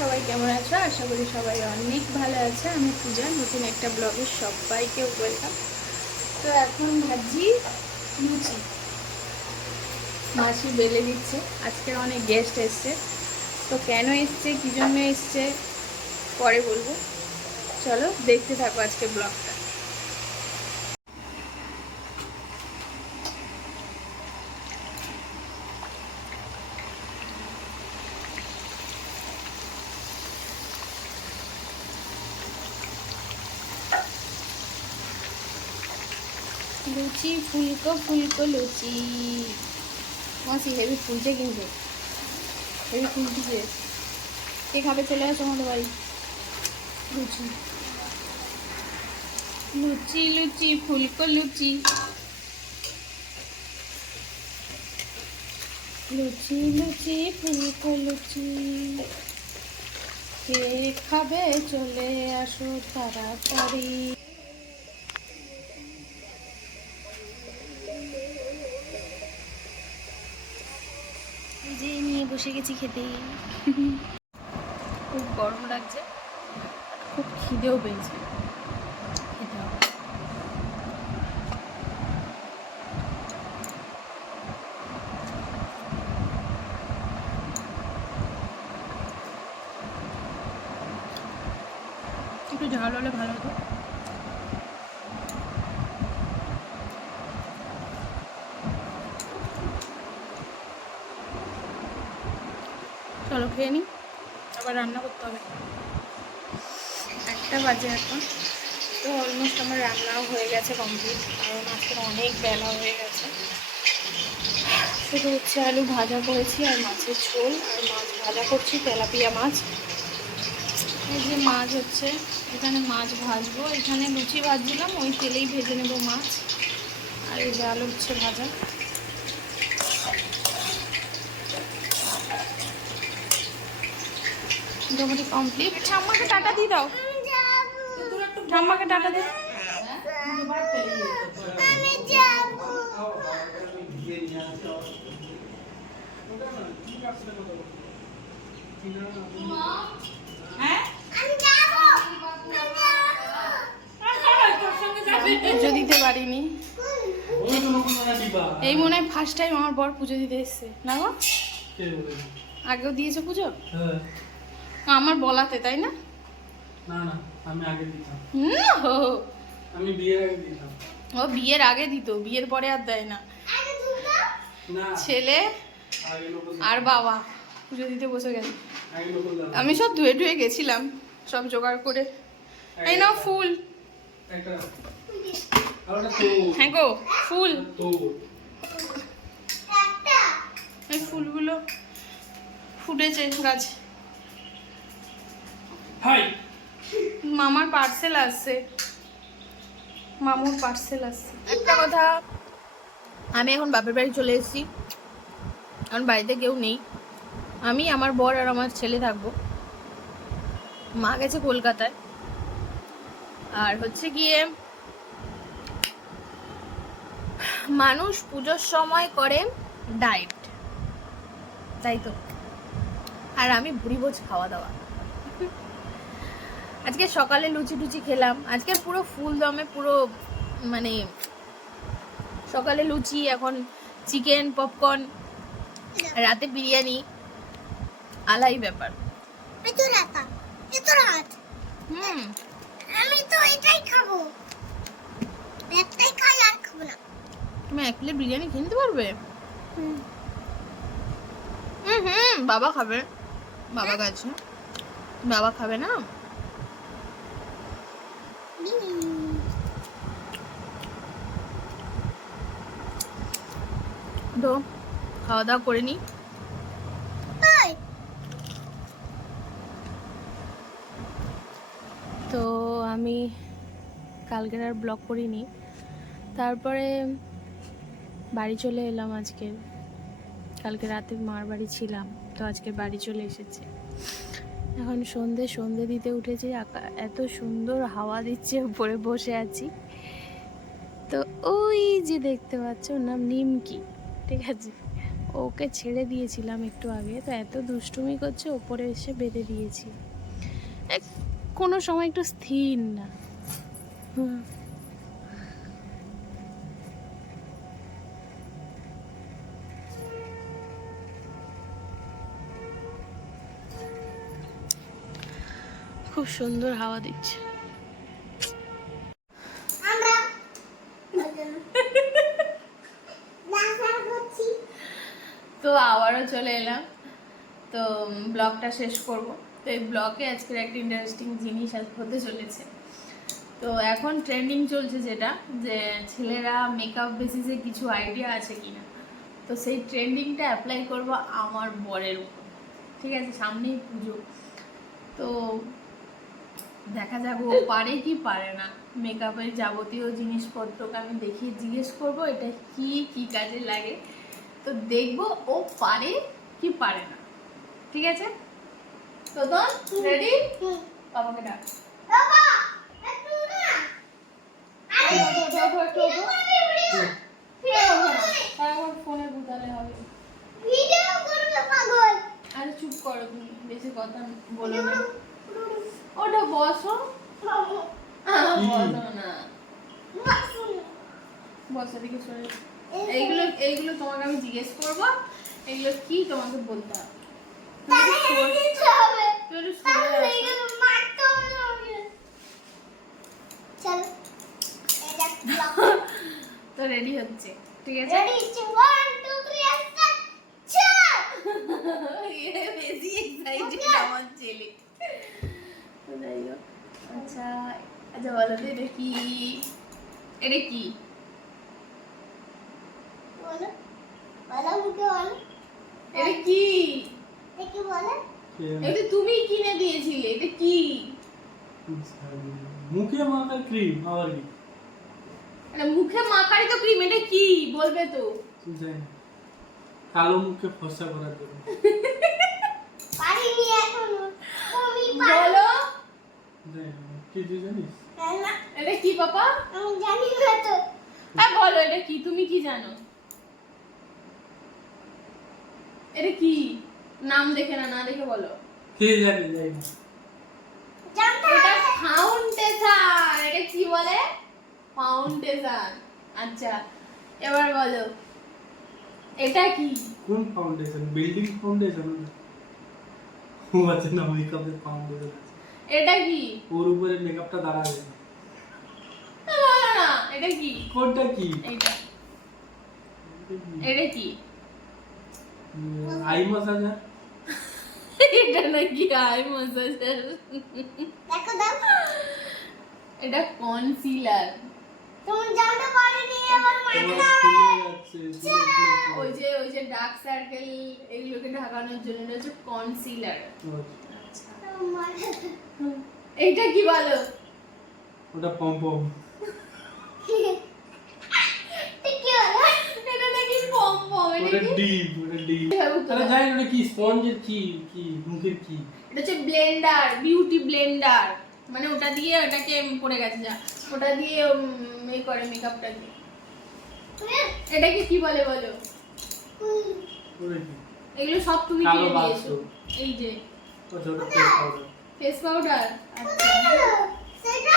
সবাই কেমন আছো? আশা করি সবাই অনেক ভালো আছে। আমি পূজা, নতুন একটা ব্লগে সবাইকে ওয়েলকাম। তো এখন ভাজি লুচি, মাসি বেলে দিচ্ছে। আজকের অনেক গেস্ট এসছে, তো কেন এসছে, কী জন্য এসছে পরে বলবো। চলো দেখতে থাকো আজকে ব্লগটা। লুচি ফুলকো ফুলকো লুচি। মাসি হেভি ফুলছে, কিন্তু হেভি ফুলছে। কে খাবে? চলে আসো আমাদের বাড়ি। লুচি লুচি লুচি ফুলকো লুচি, লুচি লুচি ফুলকো লুচি। কে খাবে? চলে আসো তাড়াতাড়ি। এই যে নিয়ে বসে গেছি খেতে। খুব গরম লাগছে, খুব খিদেও পেয়েছে, খেতে হবে। একটু ঝাল হলে ভালো হতো। চলো খেয়ে নিই, আবার রান্না করতে হবে। 1টা বাজে এখন। তো অলমোস্ট আমার রান্নাও হয়ে গেছে কমপ্লিট, কারণ আজকে অনেক বেলা হয়ে গেছে। শুধু হচ্ছে আলু ভাজা করেছি আর মাছের ঝোল, আর মাছ ভাজা করছি, তেলাপিয়া মাছ। এই যে মাছ হচ্ছে, এখানে মাছ ভাজবো, এখানে লুচি ভাজছিলাম, ওই তেলেই ভেজে নেবো মাছ। আর এই যে আলু হচ্ছে ভাজা। মোটামুটি কমপ্লিট। ঠাম্মাকে টাটা দিয়ে দাও, ঠাম্মাকে টাটা দিয়ে। পুজো দিতে পারিনি, এই মনে হয় ফার্স্ট টাইম আমার বর পুজো দিতে এসছে। না গো, আগেও দিয়েছে পুজো? আমার বলাতে, তাই না? না না, আমি আগে দিতাম। আমি বিয়ের আগে দিতাম। ও বিয়ের আগে দিত, বিয়ের পরে আর দেয় না। ছেলে আর বাবা পুজো দিতে বসে গেছে। আমি সব ধুয়ে ধুয়ে গেছিলাম, সব জোগাড় করে। এই নাও ফুল। হ্যাঁ গো, ফুল। এই ফুলগুলো ফুটেছে গাছে। মামার পার্সেল আসছে, মামুর পার্সেল আসছে। একটা কথা, আমি এখন বাপের বাড়ি চলে এসেছি, কারণ বাড়িতে কেউ নেই। আমি, আমার বর আর আমার ছেলে থাকবো। মা গেছে কলকাতায়। আর হচ্ছে গিয়ে মানুষ পুজোর সময় করে ডায়েট, তাই তো। আর আমি ভুড়ি ভোজ খাওয়া দাওয়া। আজকে সকালে লুচি টুচি খেলাম, আজকে পুরো ফুল দমে, পুরো মানে সকালে লুচি, এখন চিকেন পপকর্ন, রাতে বিরিয়ানি, আলাই ব্যাপার। আমি তো এটাই খাবো, একটাই খাই আর খাবো না। তুমি 1 প্লেট বিরিয়ানি খেয়ে নিতে পারবে? বাবা খাবে, বাবা গেছে, বাবা খাবে না। তো খাওয়া দাওয়া করে নি। তো আমি কালকের আর ব্লগ করিনি, তারপরে বাড়ি চলে এলাম আজকে। কালকে রাতে মার বাড়ি ছিলাম, তো আজকে বাড়ি চলে এসেছি। এখন সন্ধে দিতে উঠেছি, এত সুন্দর হাওয়া দিচ্ছে, উপরে বসে আছি। তো ওই যে দেখতে পাচ্ছ, ওর নাম নিমকি, ঠিক আছে। ওকে ছেড়ে দিয়েছিলাম একটু আগে, তো এত দুষ্টুমি করছে ওপরে এসে বেঁধে দিয়েছি। কোনো সময় একটু স্থির না। হুম। খুব সুন্দর হাওয়া দিচ্ছে। আমরা নাচা করছি। তো আবারও চলে এলাম, তো ব্লগটা শেষ করব। তো এই ব্লগে আজকের একটা ইন্টারেস্টিং জিনিস আজ হতে চলেছে। তো এখন ট্রেন্ডিং চলছে যেটা, যে ছেলেরা মেকআপ বেসিসে কিছু আইডিয়া আছে কিনা। তো সেই ট্রেন্ডিংটা অ্যাপ্লাই করব আমার বরের উপর। ঠিক আছে, সামনেই পুজো, তো দেখা যাক ও পারে কি পারে না। মেকআপের যাবতীয় জিনিসপত্রকে আমি দেখিয়ে জিজ্ঞেস করব এটা কি কি কাজে লাগে, তো দেখবো ও পারে কি পারে না। ঠিক আছে, তো রেডি? বাবাকে ডাক। বাবা একটু না আমার ফোনে বুঝালে হবে। ভিডিও করবে পাগল। আরে চুপ করো তুমি, বেশি কথা বলো না। ওটা বসো। বসো না, বসো দিকে সরে। এইগুলো তোমাকে আমি জিজ্ঞেস করবো, এগুলো কি তোমাকে বলতে হবে। তাহলে দিতে হবে। তুমি একটু সরে তাহলে আসো। এগুলো মারতে হবে আমাকে। চলো এটা ব্লক। তো রেডি হচ্ছে, ঠিক আছে? Ready 1 2 3 start. চল এটা বেশি এক্সাইটেড আমার ছেলে। তো যাই হোক, আচ্ছা আচ্ছা বলো তো এটা কি? এটা কি? বলো বলো মুখে বলো। এটা কি? দেখি বলো। এটা তুমি কিনে দিয়েছিলে, এটা কি? মুখে মাখা ক্রিম আবার কি? এটা মুখে মাখারই তো ক্রিম, এটা কি বলবে তো? জানি না। কালো মুখে ফসা করার জন্য। পারিনি এখনো। তুমি পারো। বলো। জানি না। কি তুই জানিস? না এটা কি পাপা? আমি জানি না তো। হ্যাঁ বলো, এটা কি? তুমি কি জানো? এটা কি? নাম দেখে না, না দেখে বলো। কে জানি জানি না। জানতে এটা হবে। ফাউন্ডেশন। এটা কি বলে? ফাউন্ডেশন। আচ্ছা এবার বলো এটা কি? কোন ফাউন্ডেশন? Building foundation? ও আচ্ছা না, মেকআপের ফাউন্ডেশন আছে। এটা কি? ওর উপরে মেকআপটা দাঁড়াবে না। বলো না, এটা কি? কোনটা কি? এইটা। এটা কি? আই মাসাজার। এটা নাকি আই ম্যাসাজার? দেখো দাও। এটা কনসিলার। তুমি জানতে পারিনি এবার মারতে হবে। ওই যে ডার্ক সার্কেল এগুলোকে ঢাকানোর জন্য এটা হচ্ছে কনসিলার। আচ্ছা এইটা কি বলো? ওটা পমপম। ঠিক কি হলো? এটা নাকি পমপম। এটা ওটা কি? ডিপ, ওটা ডিপ। কিভাবে উত্তর আরে দাও? জানি ওটা কি, স্পঞ্জের কি কি মুখের কি? এটা হচ্ছে ব্লেন্ডার, বিউটি ব্লেন্ডার। মানে ওটা দিয়ে ওটাকে পড়ে গেছে যা, ওটা দিয়ে এই করে মেকআপটা দিয়ে। এটাকে কি বলে বলো? ওটা কি? এগুলো সব তুমি কালো কিনে বাক্স। দিয়েছো। এই যে ওটা ওটা ফেস পাউডার। Face powder. আচ্ছা সেটা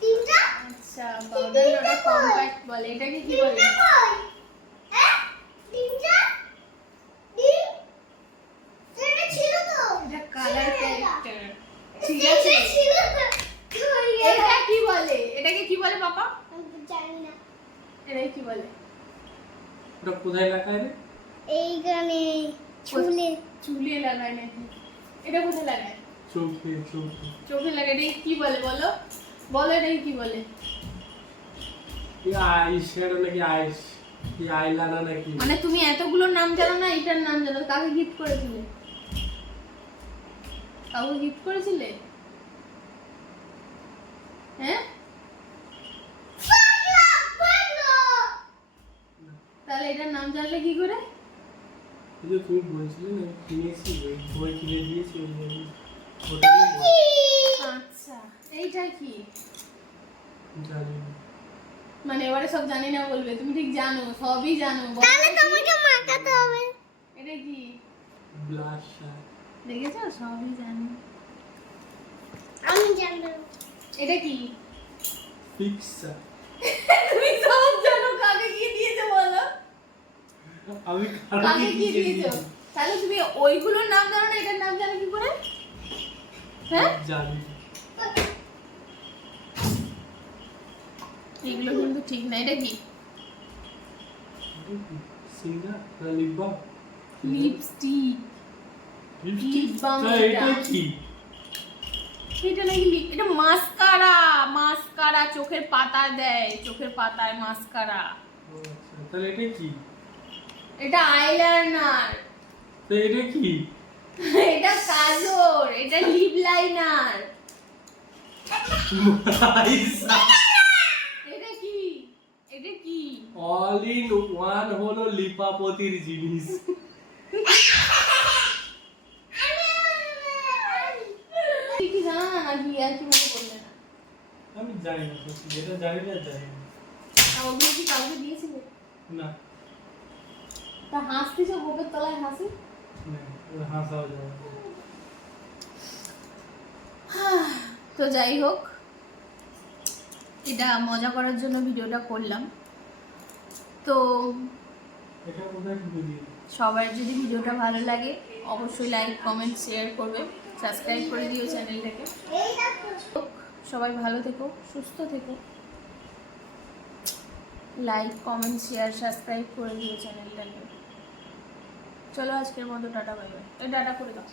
তিনটা আচ্ছা, পাউডার ওটা কম্প্যাক্ট বলে। এটাকে কি বলে? কই? হ্যাঁ তিনটা তিন সেটা ছিল তো। এটা কালার ক্যারেক্টার। ঠিক সেটা আছে, ছিল তো। কই গেল? এটা কি বলে? এটাকে কি বলে পাপা? আমি তো জানি না। এটাকে কি বলে? ওটা কোথায় লাগায় রে? এইখানে চুলে চুলে লাগায় নাকি? এটা কোথায় লাগায়? চোখে চোখে। চোখে লাগায়। এটাকে কি বলে বলো? বলো এটাকে কি বলে? এই আই শ্যাডো নাকি আইস, কি আইলাইনার নাকি? মানে তুমি এতগুলো নাম জানো না, এটার নাম জানো। কাকে গিফট করেছিলে? কাউকে গিফট করেছিলে? হ্যাঁ, তাহলে এটার নাম জানলে কি করে? এই যে তুমি বলছিলে না কিনেছি, ওই বই কিনে দিয়েছি ওই জন্য। ওটাই বল। আচ্ছা এইটা কি? জানি না। মানে এবারে সব জানি না বলবে? তুমি ঠিক জানো, সবই জানো। বলো তাহলে তো কি? তোমাকে মাখাতে হবে। এটা কি ব্লাশার। দেখেছো সবই জানি। আমি জানবো। এটা কি ফিক্সার। তুমি সব জানো, কাকে কি দিয়েছো বলো? আমি কারো কাকে কি দিয়েছি? দিয়েছো? তাহলে তুমি ওইগুলোর নাম জানো না, এটার নাম জানো কি করে? হ্যাঁ জানি। এগুলো কিন্তু ঠিক না। এটা কি সিঙ্গার না লিপ বাম? লিপস্টিক। লিপস্টিক? বাম তা এটা। এটা কি? এটা নাকি এটা মাস্কারা। মাস্কারা চোখের পাতায় দেয়, চোখের পাতায় মাস্কারা। ও আচ্ছা, তাহলে এটা কি? এটা আইলাইনার। তো এটা কি? এটা কাজল। এটা লিপ লাইনার। এটা কি? এটা কি? অল ইন ওয়ান হলো লিপাপতির জিনিস। কি কি জানা না নাকি আর কি মনে করলে না? আমি জানি না, সত্যি যেটা জানি না জানি না। আর ওগুলো কি কাউকে দিয়েছিলে? না তা হাসতিছো গোপের তলায় হাসি? না, ওর হাসাও যাবে না। তো যাই হোক, এটা মজা করার জন্য ভিডিওটা করলাম। তো এটা কোথায় ঢুকে দিয়ে? সবার যদি ভিডিওটা ভালো লাগে অবশ্যই লাইক কমেন্ট শেয়ার করবে, সাবস্ক্রাইব করে দিও চ্যানেলটাকে। এই দেখো। সবাই ভালো থেকো, সুস্থ থেকো। লাইক কমেন্ট শেয়ার সাবস্ক্রাইব করে দিও চ্যানেলটাকে। চলো আজকের মতো টাটা বাই বাই। টাটা করে দাও।